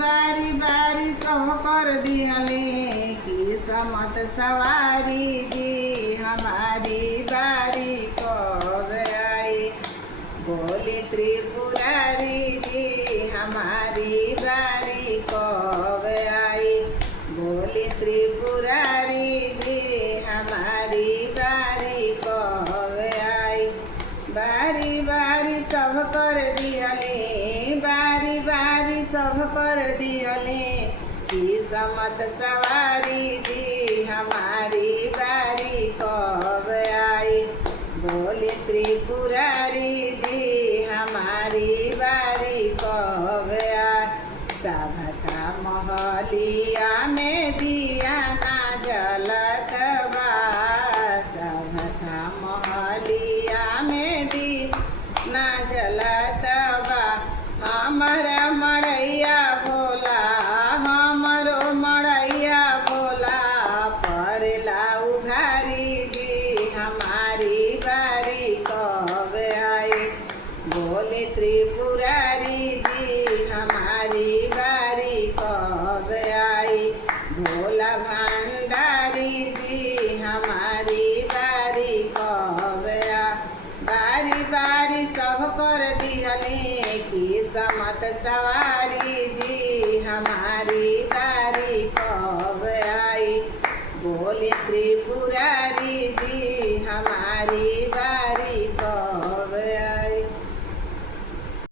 बारी बारी सब कर दिहले किस्मत सवारी जी हमारी बारी कब आई। बोले त्रिपुरारी जी हमारी बारी कब आई। बोले त्रिपुरारी जी हमारी बारी कब आई। बारी बारी सब कर दिहले बारी बारी सब कर दिहले किस्मत सवारी जी हमारी बारी कब आई। बोले त्रिपुरारी जी हमारी बारी कब आई। सबका महलिया में दिया ना जलत बा। सबका महलिया में दिया ना जलत बा। हमर मड़ैया भोला हमरो मड़ैया भोला परला उघारी जी हमारी बारी कब आई। बोले